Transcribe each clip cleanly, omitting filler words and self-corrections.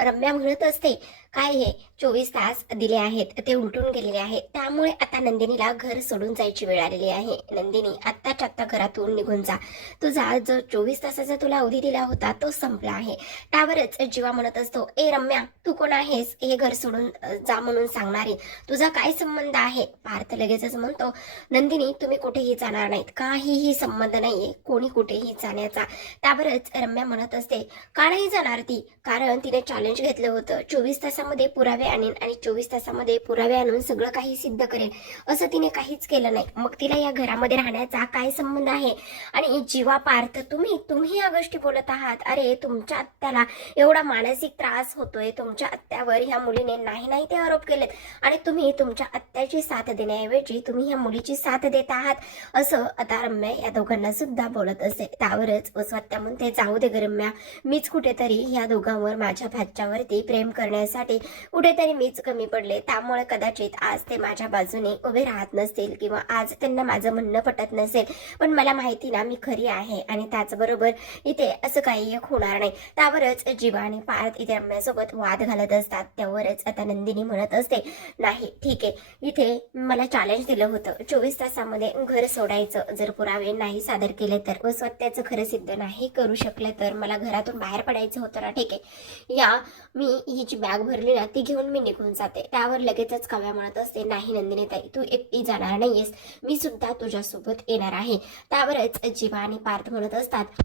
रम्या म्हणत असते, काय हे 24 तास दिले आहेत ते उलटून गेलेले आहेत, त्यामुळे आता नंदिनीला घर सोडून जायची वेळ आलेली आहे. नंदिनी आत्ताच्या आत्ता घरातून निघून जा, तुझा जो 24 तासाचा तुला अवधी दिला होता तो संपला आहे. त्यावरच जीवा म्हणत असतो, ए रम्या, तू कोण आहेस हे घर सोडून जा म्हणून सांगणारी? तुझा काय संबंध आहे? पार्थ लगेचच म्हणतो, नंदिनी तुम्ही कुठेही जाणार नाहीत, काहीही संबंध नाहीये कोणी कुठेही जाण्याचा. त्यावरच रम्या म्हणत असते, का नाही जाणार ती? कारण तिने चॅलेंज घेतलं होतं, 24 तासामध्ये पुरावे आणेन आणि 24 तासामध्ये पुरावे आणून सगळं काही सिद्ध करेल. असं तिने काहीच केलं नाही, मग तिला या घरामध्ये राहण्याचा काय संबंध आहे? आणि जीवा, पार्थ, तुम्ही या गोष्टी बोलत आहात. अरे तुमच्या आत्याला एवढा मानसिक त्रास होतोय, तुमच्या आत्यावर ह्या मुलीने नाही नाही ते आरोप केलेत आणि तुम्ही तुमच्या आत्याची साथ देण्याऐवजी तुम्ही ह्या मुलीची साथ देत आहात. असं आता रम्या या दोघांना सुद्धा बोलत असे. त्यावरच वसवात्या म्हणते, जाऊ दे ग रम्या, मीच कुठेतरी ह्या दोघांवर, माझ्या भाच्यावरती प्रेम करण्यासाठी कुठेतरी मीच कमी पडले, त्यामुळे कदाचित आज ते माझ्या बाजूने उभे राहत नसतील किंवा आज त्यांना माझं म्हणणं पटत नसेल, पण मला माहिती ना मी खरी आहे आणि त्याचबरोबर इथे असं काही एक होणार नाही. त्यावरच जीवा आणि पार्थ इथे रम्यासोबत वाद घालत असतात. त्यावरच आता नंदिनी म्हणत असते, नाही ठीक आहे, इथे मला चॅलेंज दिलं होतं 24 तासामध्ये घर सोडायचं, जर पुरावे नाही सादर केले तर व स्वतःचं खरं सिद्ध नाही करू शकले तर मला घरातून बाहेर पडायचं होतं ना, ठीक आहे, या मी ही जी बॅग भरली ना ती घेऊन मी निघून जाते. त्यावर लगेचच काव्या म्हणत असते, नाही नंदिनी ताई, तू एकटी जाणार नाहीयेस, मी सुद्धा तुझ्यासोबत येणार आहे. त्यावरच जीवा आणि पार्थ म्हणत असतात,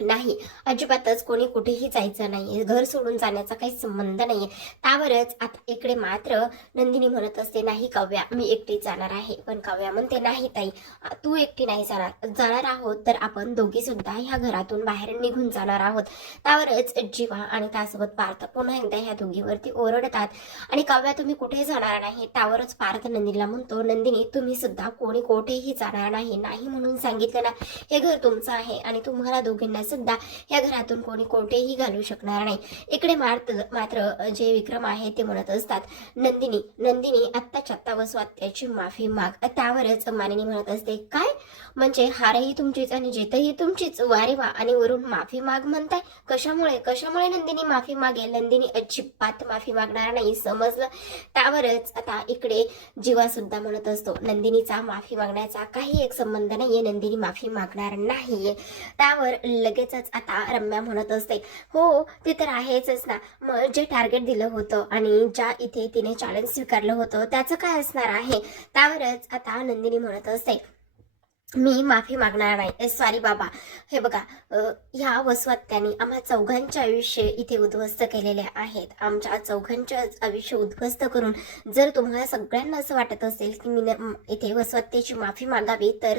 नाही, अजिबातच कोणी कुठेही जायचं नाहीये, घर सोडून जाण्याचा काही संबंध नाहीये. त्यावरच आता इकडे मात्र नंदिनी म्हणत असते, नाही काव्या, मी एकटी जाणार आहे. पण काव्या म्हणते, नाही ताई, तू एकटी नाही जाणार आहोत तर आपण दोघी सुद्धा ह्या घरातून बाहेर निघून जाणार आहोत. त्यावरच जीवा आणि त्यासोबत पार्थ पुन्हा एकदा ह्या दोघीवरती ओरडतात आणि काव्या तुम्ही कुठे जाणार नाही. त्यावरच पार्थ नंदिनीला म्हणतो, नंदिनी तुम्ही सुद्धा कोणी कुठेही जाणार नाही, नाही म्हणून सांगितलं ना, हे घर तुमचं आहे आणि तुम्हाला दोघींना सुद्धा या घरातून कोणी कोणतेही घालू शकणार नाही. इकडे मात्र जे विक्रम आहे ते म्हणत असतात, नंदिनी आत्ताच्या आत्ता वसवात्याची माफी माग. त्यावरच मानिनी म्हणत असते, काय म्हणजे हारही तुमचीच आणि जितही तुमचीच? वारे वा, आणि वरून माफी माग म्हणताय? कशामुळे नंदिनी माफी मागेल? नंदिनी अजिबात माफी मागणार नाही, समजलं? त्यावरच आता इकडे जीवा सुद्धा म्हणत असतो, नंदिनीचा माफी मागण्याचा काही एक संबंध नाहीये, नंदिनी माफी मागणार नाहीये. त्यावर लगेचच आता रम्या म्हणत असते, हो ते तर आहेच ना, मग जे टार्गेट दिलं होतं आणि ज्या इथे तिने चॅलेंज स्वीकारलं होतं त्याचं काय असणार आहे? त्यावरच आता नंदिनी म्हणत असते, मी माफी मागणार नाही. सॉरी बाबा, हे बघा, ह्या वसवात्याने आम्हा चौघांचे आयुष्य इथे उद्ध्वस्त केलेले आहेत. आमच्या चौघांचे आयुष्य उद्ध्वस्त करून जर तुम्हाला सगळ्यांना असं वाटत असेल की मी इथे वसवात्याची माफी मागावी, तर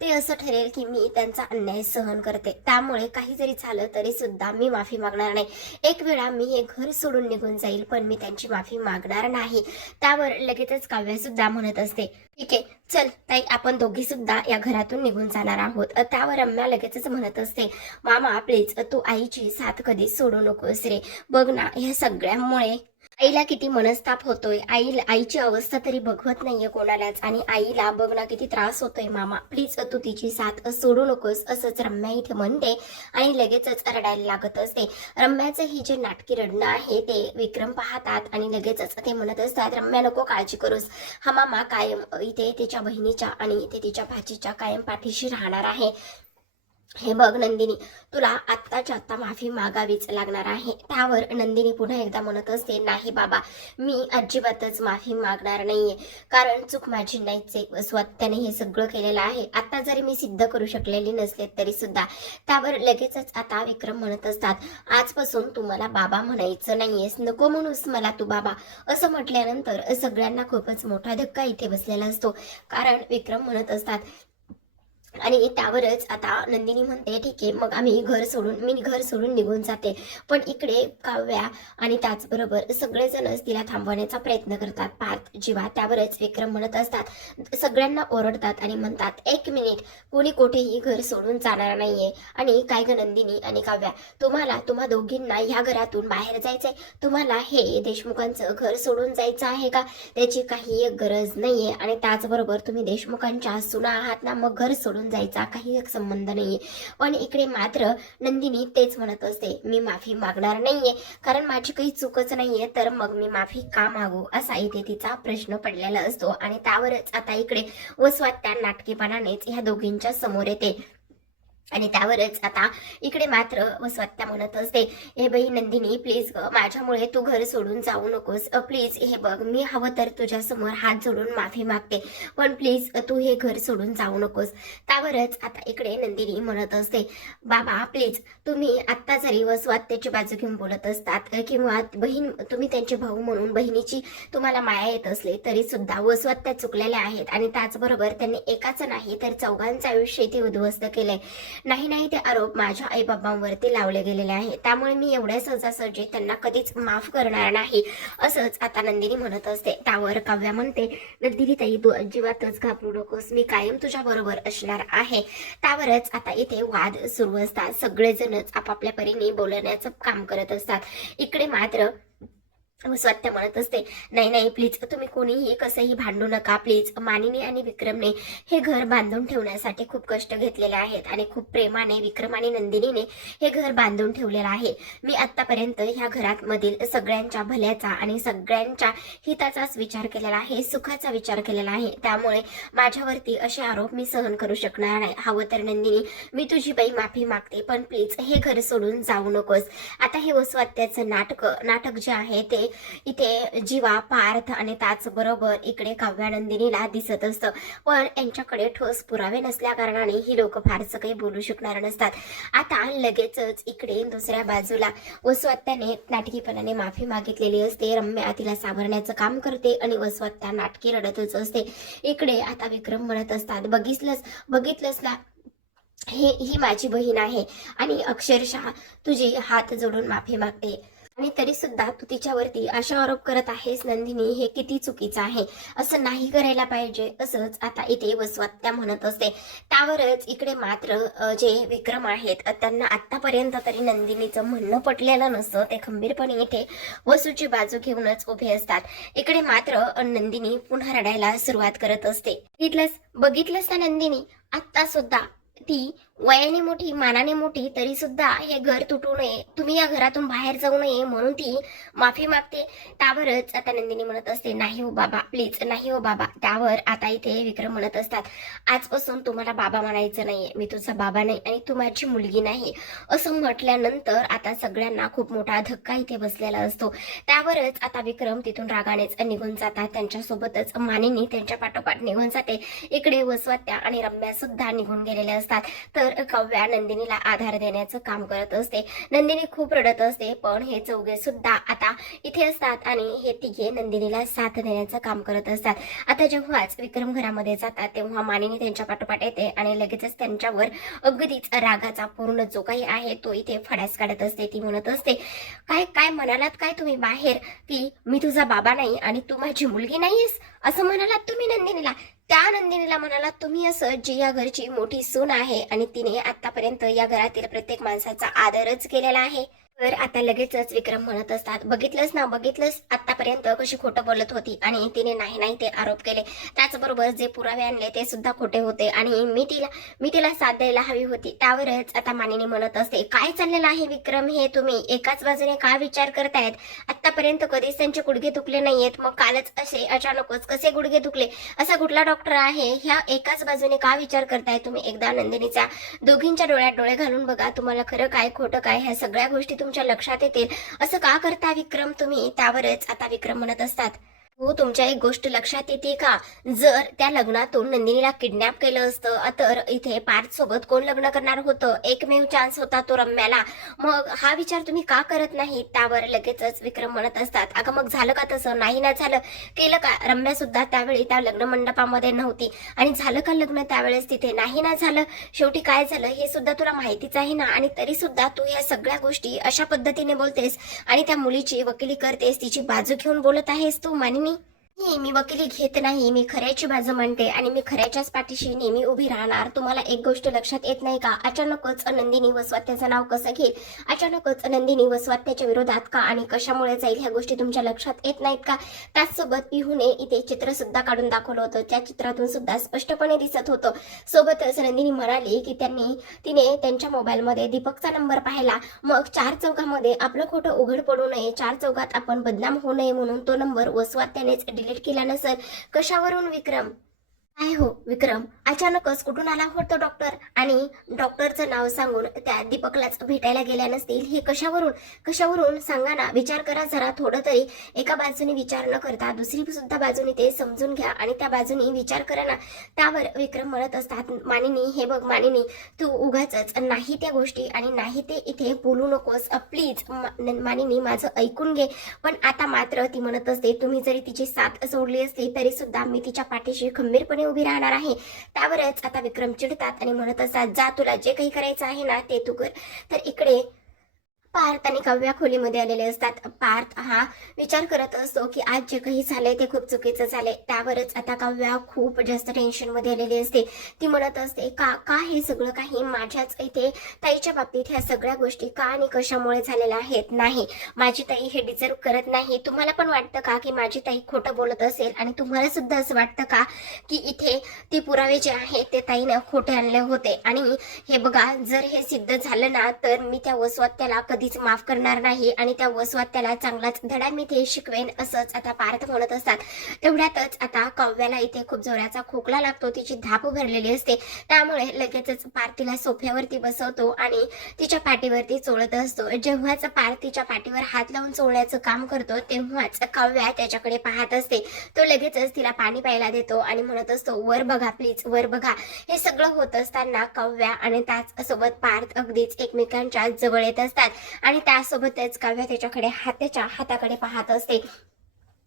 ते असं ठरेल की मी त्यांचा अन्याय सहन करते. त्यामुळे काही जरी झालं तरी सुद्धा मी माफी मागणार नाही. एक वेळा मी हे घर सोडून निघून जाईल, पण मी त्यांची माफी मागणार नाही. त्यावर लगेचच काव्य सुद्धा म्हणत असते, ठीक आहे, चल ताई, आपण दोघी सुद्धा या घरातून निघून जाणार आहोत. त्यावर रम्या लगेचच म्हणत असते, मामा प्लीज, तू आईची साथ कधी सोडू नकोस रे. बघ ना, ह्या सगळ्यामुळे आईला किती मनस्ताप होतोय, आईची अवस्था तरी बघवत नाहीये कोणालाच, आणि आईला बघ ना किती त्रास होतोय. मामा प्लीज, तू तिची साथ सोडू नकोस. असंच रम्या इथे म्हणते आणि लगेचच रडायला लागत असते. रम्याचं ही जे नाटकी रडणं आहे ते विक्रम पाहतात आणि लगेचच ते म्हणत असतात, रम्या नको काळजी करूस, हा मामा कायम इथे तिच्या बहिणीच्या आणि इथे तिच्या भाचीच्या कायम पाठीशी राहणार आहे. हे बघ नंदिनी, तुला आत्ताच्या आत्ता माफी मागावीच लागणार आहे. त्यावर नंदिनी पुन्हा एकदा म्हणत असते, नाही बाबा, मी अजिबातच माफी मागणार नाहीये, कारण चूक माझी नाहीच आहे, स्वतःने हे सगळं केलेलं आहे. आता जरी मी सिद्ध करू शकलेली नसले तरी सुद्धा. त्यावर लगेचच आता विक्रम म्हणत असतात, आजपासून तुम्हाला बाबा म्हणायचं नाहीयेस, नको म्हणूस मला तू बाबा. असं म्हटल्यानंतर सगळ्यांना खूपच मोठा धक्का इथे बसलेला असतो, कारण विक्रम म्हणत असतात. आणि त्यावरच आता नंदिनी म्हणते, ठीक आहे, मग मी घर सोडून निघून जाते. पण इकडे काव्या आणि त्याचबरोबर सगळेजणच तिला थांबवण्याचा प्रयत्न करतात, पार्थ, जीवा. त्यावरच विक्रम म्हणत असतात, सगळ्यांना ओरडतात आणि म्हणतात, एक मिनिट, कोणी कुठेही घर सोडून जाणार नाहीये. आणि काय ग नंदिनी आणि काव्या, तुम्हा दोघींना ह्या घरातून बाहेर जायचंय? तुम्हाला हे देशमुखांचं घर सोडून जायचं आहे का? त्याची काही गरज नाहीये. आणि त्याचबरोबर तुम्ही देशमुखांच्या सुना आहात ना, मग घर सोडून सोडून जायचा काही संबंध नाहीये. पण इकडे मात्र नंदिनी तेच म्हणत असते, मी माफी मागणार नाहीये, कारण माझी काही चूकच नाहीये, तर मग मी माफी का मागू, असा इथे तिचा प्रश्न पडलेला असतो. आणि त्यावरच आता इकडे वसवात नाटकीपणानेच ह्या दोघींच्या समोर येते. आणि त्यावरच आता इकडे मात्र वसवात्या म्हणत असते, हे बाई नंदिनी प्लीज माझ्यामुळे तू घर सोडून जाऊ नकोस, प्लीज हे बघ मी हवं तर तुझ्या समोर हात जोडून माफी मागते, पण प्लीज तू हे घर सोडून जाऊ नकोस. त्यावरच आता इकडे नंदिनी म्हणत असते, बाबा प्लीज तुम्ही आत्ता जरी वसवात्याची बाजू घेऊन बोलत असतात किंवा बहीण तुम्ही त्यांचे भाऊ म्हणून बहिणीची तुम्हाला माया येत असले तरी सुद्धा वसवात्या चुकलेल्या आहेत. आणि त्याचबरोबर त्यांनी एकाच नाही तर चौघांचं आयुष्य इथे उद्ध्वस्त केलंय. नाही ते आरोप माझ्या आई बाबांवरती लावले गेलेले आहे, त्यामुळे मी एवढ्या सहजासहजी त्यांना कधीच माफ करणार नाही, असंच आता नंदिनी म्हणत असते. त्यावर काव्या म्हणते, नंदिनी ताई तू अजिबातच घाबरू नकोस, मी कायम तुझ्या बरोबर असणार आहे. त्यावरच आता इथे वाद सुरू असतात, सगळेजणच आपापल्या परीने बोलण्याचं काम करत असतात. इकडे मात्र स्वत्य म्हणत असते, नाही प्लीज तुम्ही कोणीही कसंही भांडू नका प्लीज, मानिनी आणि विक्रमने हे घर बांधून ठेवण्यासाठी खूप कष्ट घेतलेले आहेत आणि खूप प्रेमाने विक्रम आणि नंदिनीने हे घर बांधून ठेवलेलं आहे. मी आतापर्यंत ह्या घरात मधील सगळ्यांच्या भल्याचा आणि सगळ्यांच्या हिताचाच विचार केलेला आहे, सुखाचा विचार केलेला आहे, त्यामुळे माझ्यावरती असे आरोप मी सहन करू शकणार नाही. हवं तर नंदिनी मी तुझी बाई माफी मागते, पण प्लीज हे घर सोडून जाऊ नकोस. आता हे वसवात्याचं नाटक जे आहे ते इथे जीवा पार्थ आणि त्याचबरोबर इकडे काव्या नंदिनीला दिसत असतं, पण यांच्याकडे ठोस पुरावे नसल्या कारणाने ही लोक फारसं काही बोलू शकणार नसतात. आता लगेचच इकडे दुसऱ्या बाजूला वसवात्याने नाटकीपणाने माफी मागितलेली असते. रम्या तिला सावरण्याचं काम करते आणि वसवात्या नाटकी रडतच असते. इकडे आता विक्रम म्हणत असतात, बघितलंस ना, ही माझी बहीण आहे आणि अक्षरशः तुझी हात जोडून माफी मागते आणि तरी सुद्धा तू तिच्यावरती अशा आरोप करत आहेस नंदिनी, हे किती चुकीचं आहे, असं नाही करायला पाहिजे, असंच आता इथे वसवात्या म्हणत असते. त्यावरच इकडे मात्र जे विक्रम आहेत त्यांना आतापर्यंत तरी नंदिनीचं म्हणणं पटलेलं नसतं, ते खंबीरपणे इथे वसूची बाजू घेऊनच उभे असतात. इकडे मात्र नंदिनी पुन्हा रडायला सुरुवात करत असते. बघितलंस ना नंदिनी, आता सुद्धा ती वयाने मोठी मानाने मोठी तरी सुद्धा हे घर तुटू नये, तुम्ही या घरातून बाहेर जाऊ नये म्हणून ती माफी मागते. त्यावरच आता नंदिनी म्हणत असते, नाही हो बाबा प्लीज, नाही हो बाबा. त्यावर आता इथे विक्रम म्हणत असतात, आजपासून तुम्हाला बाबा म्हणायचं नाहीये, मी तुझा बाबा नाही आणि तू माझी मुलगी नाही, असं म्हटल्यानंतर आता सगळ्यांना खूप मोठा धक्का इथे बसलेला असतो. त्यावरच आता विक्रम तिथून रागानेच निघून जातात, त्यांच्यासोबतच मानिनी त्यांच्या पाठोपाठ निघून जाते. इकडे वसवात्या आणि रम्या सुद्धा निघून गेलेले असतात. तर काव्या नंदिनीला आधार देण्याचं काम करत असते. नंदिनी खूप रडत असते, पण हे चौघे सुद्धा आता इथे असतात आणि हे तिघे नंदिनीला साथ देण्याचं काम करत असतात. आता जेव्हाच विक्रम घरामध्ये जातात तेव्हा मानिनी त्यांच्या पाठोपाठ येते आणि लगेचच त्यांच्यावर अगदीच रागाचा पूर्ण जो काही आहे तो इथे फडास काढत असते. ती म्हणत असते, काय म्हणालात काय तुम्ही बाहेर, की मी तुझा बाबा नाही आणि तू माझी मुलगी नाहीस, असं म्हणालात तुम्ही नंदिनीला? त्या नंदिनीला म्हणाला तुम्ही असं, जी या घरची मोठी सून आहे आणि तिने आतापर्यंत या घरातील प्रत्येक माणसाचा आदरच केलेला आहे. तर आता लगेचच विक्रम म्हणत असतात, बघितलंस आतापर्यंत कशी खोटं बोलत होती आणि तिने नाही ते आरोप केले, त्याचबरोबर जे पुरावे आणले ते सुद्धा खोटे होते आणि मी तिला साथ द्यायला हवी होती. त्यावरच आता मानिनी म्हणत असते, काय चाललेलं आहे विक्रम, हे तुम्ही एकाच बाजूने का विचार करतायत? आतापर्यंत कधीच त्यांचे गुडघे दुखले नाहीयेत, मग कालच असे अचानकच कसे गुडघे दुखले? असा कुठला डॉक्टर आहे? ह्या एकाच बाजूने का विचार करताय तुम्ही? एकदा नंदिनीचा दोघींच्या डोळ्यात डोळे घालून बघा, तुम्हाला खरं काय खोटं काय ह्या सगळ्या गोष्टी तुमच्या लक्षात येतील. असं का करता विक्रम तुम्ही? त्यावरच आता विक्रम म्हणत असतात, हो तुमच्या एक गोष्ट लक्षात येते का, जर त्या लग्नातून नंदिनीला किडनॅप केलं असतं तर इथे पार्थ सोबत कोण लग्न करणार होतं? एकमेव चान्स होता तो रम्याला, मग हा विचार तुम्ही का करत नाही? त्यावर लगेचच विक्रम म्हणत असतात, अगं मग झालं का तसं? नाही ना झालं, केलं का? रम्या सुद्धा त्यावेळी त्या लग्न मंडपामध्ये नव्हती आणि झालं का लग्न त्यावेळेस तिथे? नाही ना झालं. शेवटी काय झालं हे सुद्धा तुला माहितीच आहे ना, आणि तरी सुद्धा तू या सगळ्या गोष्टी अशा पद्धतीने बोलतेस आणि त्या मुलीची वकिली करतेस, तिची बाजू घेऊन बोलत आहेस तू मानिनी. मी वकिली घेत नाही, मी खऱ्याची बाजू मांडते आणि मी खऱ्याच्याच पाठीशी नेहमी उभी राहणार. तुम्हाला एक गोष्ट लक्षात येत नाही का? अचानकच नंदिनी वसवात्याचं नाव कसं घेईल, अचानकच नंदिनी वसवात्याच्या विरोधात का आणि कशामुळे जाईल, ह्या गोष्टी तुमच्या लक्षात येत नाहीत का? त्याचसोबत पिहूने इथे चित्र सुद्धा काढून दाखवलं होतं. त्या चित्रातून सुद्धा स्पष्टपणे दिसत होतं. सोबतच नंदिनी म्हणाली की तिने त्यांच्या मोबाईलमध्ये दीपकचा नंबर पाहिला, मग चार चौघामध्ये आपलं खोटं उघड पडू नये, चार चौघात आपण बदनाम होऊ नये म्हणून तो नंबर वसवात्यानेच डिलीट केला नसेल. कशावरून विक्रम? काय हो विक्रम, अचानकच कुठून आला होतो डॉक्टर आणि डॉक्टरचं नाव सांगून त्या दीपकलाच भेटायला गेल्या नसतील? हे कशावरून सांगा ना, विचार करा जरा थोडं तरी. एका बाजूने विचार न करता दुसरी सुद्धा बाजूने ते समजून घ्या आणि त्या बाजूने विचार करा ना. त्यावर विक्रम म्हणत असतात, मानिनी हे बघ मानिनी, तू उगाच नाही त्या गोष्टी आणि नाही ते इथे बोलू नकोस प्लीज. मानिनी माझं ऐकून घे. पण आता मात्र ती म्हणत असते, तुम्ही जरी तिची साथ सोडली असली तरी सुद्धा मी तिच्या पाठीशी खंबीरपणे उभी राहणार आहे. त्यावरच आता विक्रम चिडतात आणि म्हणत असतात, जा तुला जे काही करायचं आहे ना ते तू कर. तर इकडे पार्थ आणि काव्या खोलीमध्ये आलेले असतात. पार्थ हा विचार करत असतो की आज जे काही झालंय ते खूप चुकीचं झालंय. त्यावरच आता काव्या खूप जास्त टेन्शन मध्ये आलेली असते. ती म्हणत असते, का हे सगळं काही माझ्याच इथे ताईच्या बाबतीत ह्या सगळ्या गोष्टी का आणि कशामुळे झालेल्या आहेत? नाही, माझी ताई हे डिझर्व करत नाही. तुम्हाला पण वाटतं का की माझी ताई खोटं बोलत असेल आणि तुम्हाला सुद्धा असं वाटतं का की इथे ते पुरावे जे आहेत ते ताईने खोटे आणले होते? आणि हे बघा, जर हे सिद्ध झालं ना तर मी त्या वसवात्याला कधीच माफ करणार नाही आणि त्या वसवात्याला चांगलाच धडा मी ते शिकवेन, असंच आता पार्थ म्हणत असतात. तेवढ्यातच आता काव्याला इथे खूप जोराचा खोकला लागतो. तिची धाप भरलेली असते. त्यामुळे लगेचच पार्थ तिला सोफ्यावरती बसवतो आणि तिच्या पाठीवरती चोळत असतो. जेव्हाच पार्थ तिच्या पाठीवर हात लावून चोळण्याचं काम करतो तेव्हाच काव्या त्याच्याकडे पाहत असते. तो लगेचच तिला पाणी प्यायला देतो आणि म्हणत असतो, वर बघा प्लीज, वर बघा. हे सगळं होत असताना काव्या आणि त्याचसोबत पार्थ अगदीच एकमेकांच्या जवळ येत असतात आणि त्यासोबतच काव्या त्याच्याकडे त्याच्या हाताकडे पाहत असते.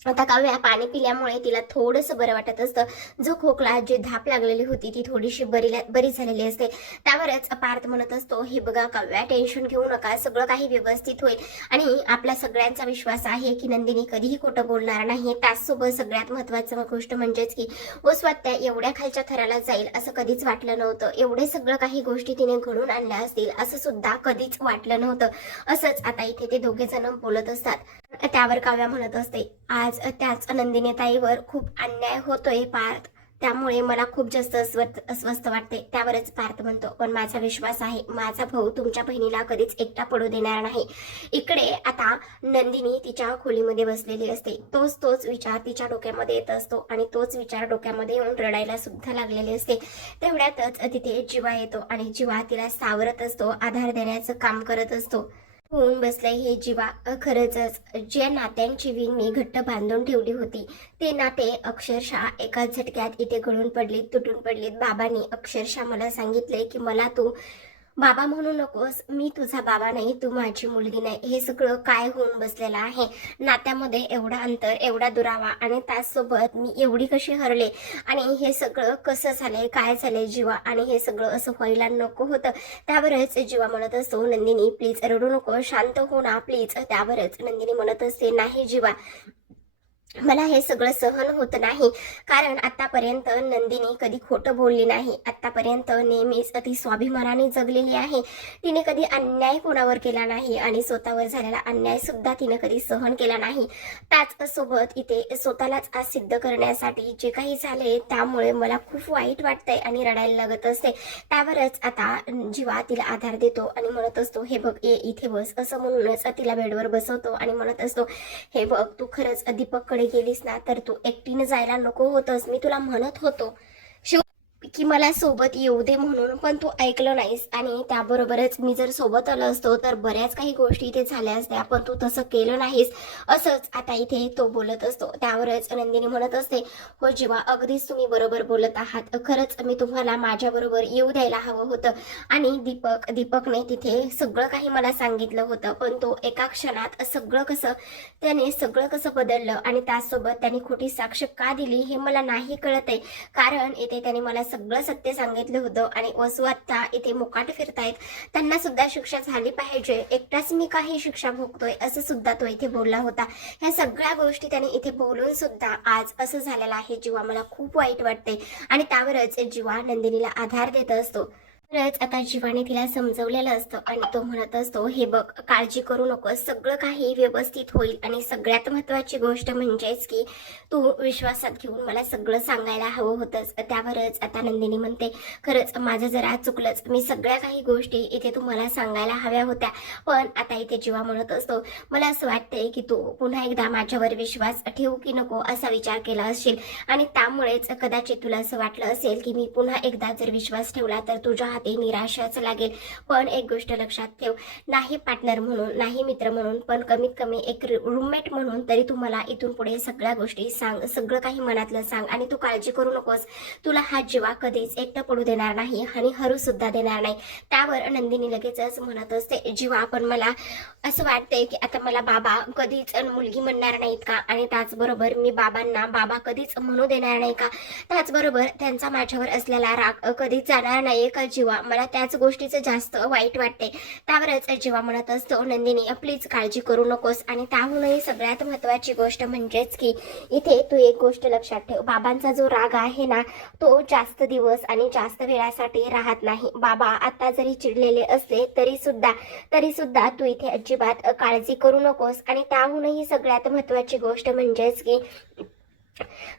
आता काव्या पाणी पिल्यामुळे तिला थोडंसं बरं वाटत असतं. जो खोकला, जी धाप लागलेली होती ती थोडीशी बरी झालेली असते. त्यावरच पार्थ म्हणत असतो, हे बघा काव्या, टेन्शन घेऊ नका, सगळं काही व्यवस्थित होईल आणि आपला सगळ्यांचा विश्वास आहे की नंदिनी कधीही खोटं बोलणार नाही. त्याचसोबत सगळ्यात महत्वाचं गोष्ट म्हणजेच की वसवात्या एवढ्या खालच्या थराला जाईल असं कधीच वाटलं नव्हतं. एवढे सगळं काही गोष्टी तिने घडून आणल्या असतील असं सुद्धा कधीच वाटलं नव्हतं. असंच आता इथे ते दोघे जण बोलत असतात. त्यावर काव्या म्हणत असते, आज त्याच नंदिनी ताईवर खूप अन्याय होतोय पार्थ, त्यामुळे मला खूप जास्त अस्वस्थ वाटते. त्यावरच पार्थ म्हणतो, पण माझा विश्वास आहे, माझा भाऊ तुमच्या बहिणीला कधीच एकटा पडू देणार नाही. इकडे आता नंदिनी तिच्या खोलीमध्ये बसलेली असते. तोच विचार तिच्या डोक्यामध्ये येत असतो आणि तोच विचार डोक्यामध्ये येऊन रडायला सुद्धा लागलेले असते. तेवढ्यातच तिथे जीवा येतो आणि जीवा तिला सावरत असतो, आधार देण्याचं काम करत असतो. होऊन बसलंय हे जीवा. खरंच ज्या नात्यांची विण मी घट्ट बांधून ठेवली होती ते नाते अक्षरशः एका झटक्यात इथे गळून पडलीत, तुटून पडलीत. बाबांनी अक्षरशः मला सांगितलंय की मला तू बाबा म्हणू नकोस, मी तुझा बाबा नाही, तू माझी मुलगी नाही. हे सगळं काय होऊन बसलेलं आहे? नात्यामध्ये एवढा अंतर, एवढा दुरावा आणि त्याचसोबत मी एवढी कशी हरले आणि हे सगळं कसं झालंय, काय झालंय जीवा? आणि हे सगळं असं व्हायला नको होतं. त्यावरच जीवा म्हणत असतो, नंदिनी प्लीज रडू नको, शांत हो ना प्लीज. त्यावरच नंदिनी म्हणत असते, नाही जीवा, मला हे सगळं सहन होत नाही. कारण आतापर्यंत नंदिनी कधी खोटं बोलली नाही. आतापर्यंत नेहमीच ती स्वाभिमानाने जगलेली आहे. तिने कधी अन्याय कोणावर केला नाही आणि स्वतःवर झालेला अन्याय सुद्धा तिने कधी सहन केला नाही. त्याच सोबत इथे स्वतःलाच आज सिद्ध करण्यासाठी जे काही झाले त्यामुळे मला खूप वाईट वाटतंय आणि रडायला लागत असते. त्यावरच आता जीवा तिला आधार देतो आणि म्हणत असतो, हे बघ इथे बस, असं म्हणूनच तिला बेडवर बसवतो आणि म्हणत असतो, हे बघ तू खरंच दीपककडे गेलीस ना तर तू एकटीने जायला नको होतंस. मी तुला म्हणत होतो की मला सोबत येऊ दे म्हणून, पण तू ऐकलं नाहीस आणि त्याबरोबरच मी जर सोबत आलो असतो तर बऱ्याच काही गोष्टी इथे झाल्या असत्या, पण तू तसं केलं नाहीस. असंच आता इथे तो बोलत असतो. त्यावरच नंदिनी म्हणत असते, हो जीवा, अगदीच तुम्ही बरोबर बोलत आहात. खरंच मी तुम्हाला माझ्याबरोबर येऊ द्यायला हवं होतं आणि दीपकने तिथे सगळं काही मला सांगितलं होतं, पण तो एका क्षणात त्याने सगळं कसं बदललं आणि त्यासोबत त्याने खोटी साक्ष का दिली हे मला नाही कळत आहे. कारण इथे त्याने मला सगळं सत्य सांगितलं होतं आणि वसू आता इथे मुकाट फिरतायत, त्यांना सुद्धा शिक्षा झाली पाहिजे, एकटाच मी काही शिक्षा भोगतोय असं सुद्धा तो इथे बोलला होता. ह्या सगळ्या गोष्टी त्याने इथे बोलून सुद्धा आज असं झालेलं आहे. जीवा मला खूप वाईट वाटते आणि त्यावरच जीवा नंदिनीला आधार देत असतो. तरच आता जीवाने तिला समजवलेलं असतं आणि तो म्हणत असतो, हे बघ, काळजी करू नकोस, सगळं काही व्यवस्थित होईल आणि सगळ्यात महत्वाची गोष्ट म्हणजेच की तू विश्वासात घेऊन मला सगळं सांगायला हवं होतंस. त्यावरच आता नंदिनी म्हणते, खरंच माझं जरा चुकलंच, मी सगळ्या काही गोष्टी इथे तुम्हाला सांगायला हव्या होत्या. पण आता इथे जीवा म्हणत असतो, मला असं वाटतंय की तू पुन्हा एकदा माझ्यावर विश्वास ठेवू की नको असा विचार केला असशील आणि त्यामुळेच कदाचित तुला असं वाटलं असेल की मी पुन्हा एकदा जर विश्वास ठेवला तर तुझ्या हाती निराशाच लागेल. पण एक गोष्ट लक्षात ठेव, नाही पार्टनर म्हणून, नाही मित्र म्हणून, पण कमीत कमी एक रूममेट म्हणून तरी तू मला इथून पुढे सगळ्या गोष्टी सांग, सगळं काही मनातलं सांग आणि तू काळजी करू नकोस. तुला हा जीवा कधीच एकटं पडू देणार नाही आणि हरू सुद्धा देणार नाही. त्यावर नंदिनी लगेचच म्हणत असते, जीवा पण मला असं वाटतंय की आता मला बाबा कधीच मुलगी म्हणणार नाहीत का आणि त्याचबरोबर मी बाबांना बाबा कधीच म्हणू देणार नाही का, त्याचबरोबर त्यांचा माझ्यावर असलेला राग कधीच जाणार नाही का जीवा, मला त्याच गोष्टीचं जास्त वाईट वाटते. त्यावरच जीवा म्हणत असतो, नंदिनी प्लीज काळजी करू नकोस आणि त्याहूनही सगळ्यात महत्वाची गोष्ट म्हणजेच की इथे तू एक गोष्ट लक्षात ठेव, बाबांचा जो राग आहे ना तो जास्त दिवस आणि जास्त वेळासाठी राहत नाही. बाबा आता जरी चिडलेले असले तरी सुद्धा तू इथे अजिबात काळजी करू नकोस आणि त्याहूनही सगळ्यात महत्वाची गोष्ट म्हणजेच की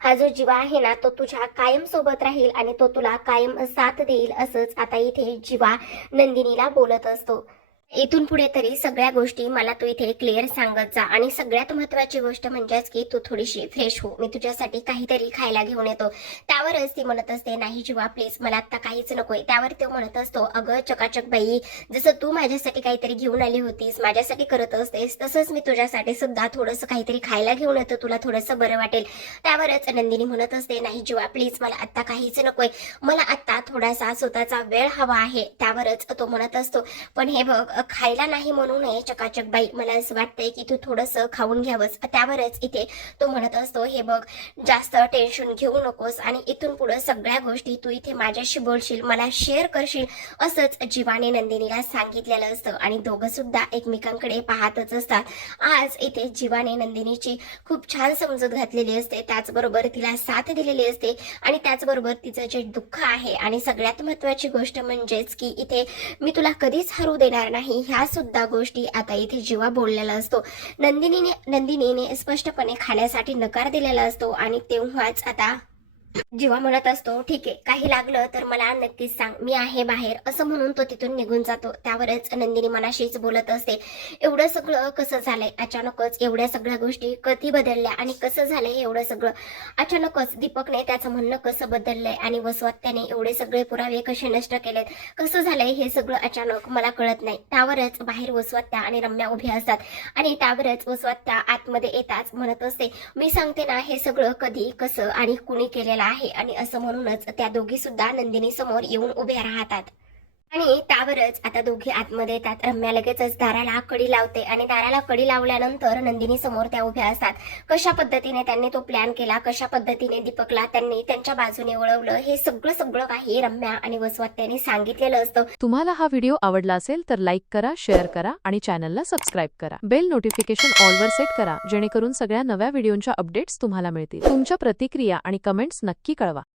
हा जो जीवा आहे ना तो तुझ्या कायम सोबत राहील आणि तो तुला कायम साथ देईल असंच आता इथे जीवा नंदिनीला बोलत असतो. इथून पुढे तरी सगळ्या गोष्टी मला तू इथे क्लिअर सांगत जा आणि सगळ्यात महत्वाची गोष्ट म्हणजेच की तू थोडीशी फ्रेश हो, मी तुझ्यासाठी काहीतरी खायला घेऊन येतो. त्यावरच ती म्हणत असते, नाही जीवा प्लीज, मला आता काहीच नकोय. त्यावर तो म्हणत असतो, अगं चकाचक बाई, जसं तू माझ्यासाठी काहीतरी घेऊन आली होतीस, माझ्यासाठी करत असतेस, तसंच मी तुझ्यासाठी सुद्धा थोडंसं काहीतरी खायला घेऊन येतो, तुला थोडंसं बरं वाटेल. त्यावरच नंदिनी म्हणत असते, नाही जीवा प्लीज, मला आता काहीच नकोय, मला आता थोडासा स्वतःचा वेळ हवा आहे. त्यावरच तो म्हणत असतो, पण हे बघ, खायला नाही म्हणू नये चकाचक बाई, मला असं वाटतंय की तू थोडंसं खाऊन घ्यावंस. त्यावरच इथे तो म्हणत असतो, हे बघ, जास्त टेन्शन घेऊ नकोस आणि इथून पुढे सगळ्या गोष्टी तू इथे माझ्याशी बोलशील, मला शेअर करशील असंच जीवाने नंदिनीला सांगितलेलं असतं आणि दोघं सुद्धा एकमेकांकडे पाहतच असतात. आज इथे जीवाने नंदिनीची खूप छान समजूत घातलेली असते, त्याचबरोबर तिला साथ दिलेली असते आणि त्याचबरोबर तिचं जे दुःख आहे आणि सगळ्यात महत्वाची गोष्ट म्हणजेच की इथे मी तुला कधीच हरू देणार नाही ह्या सुद्धा गोष्टी आता इथे जीवा बोललेला असतो. नंदिनीने स्पष्टपणे खाण्यासाठी नकार दिलेला असतो आणि तेव्हाच आता जीवा म्हणत असतो, ठीक आहे, काही लागलं तर मला नक्कीच सांग, मी आहे बाहेर, असं म्हणून तो तिथून निघून जातो. त्यावरच नंदिनी मनाशीच बोलत असते, एवढं सगळं कसं झालंय अचानकच, एवढ्या सगळ्या गोष्टी कधी बदलल्या आणि कसं झालंय एवढं सगळं अचानकच, दीपकने त्याचं म्हणणं कसं बदललंय आणि वसवात्याने एवढे सगळे पुरावे कसे नष्ट केलेत, कसं झालंय हे सगळं अचानक मला कळत नाही. त्यावरच बाहेर वसवात्या आणि रम्या उभ्या असतात आणि त्यावरच वसवात्या आतमध्ये येताच म्हणत असते, मी सांगते ना हे सगळं कधी, कसं आणि कुणी केलेलं आहे आणि असं म्हणूनच त्या दोघी सुद्धा नंदिनी समोर येऊन उभ्या राहतात. आणि त्यावरच आता दोघी आतमध्ये येतात. रम्या लगेचच दाराला कडी लावते आणि दाराला कडी लावल्यानंतर नंदिनी समोर त्या उभ्या असतात. कशा पद्धतीने त्यांनी तो प्लॅन केला, कशा पद्धतीने दीपकला त्यांनी त्यांच्या बाजूने वळवलं, हे सगळं काही रम्या आणि वसवात्याने सांगितलेलं असतं. तुम्हाला हा व्हिडिओ आवडला असेल तर लाईक करा, शेअर करा आणि चॅनलला सबस्क्राईब करा. बेल नोटिफिकेशन ऑलवर सेट करा जेणेकरून सगळ्या नव्या व्हिडिओंच्या अपडेट्स तुम्हाला मिळतील. तुमच्या प्रतिक्रिया आणि कमेंट्स नक्की कळवा.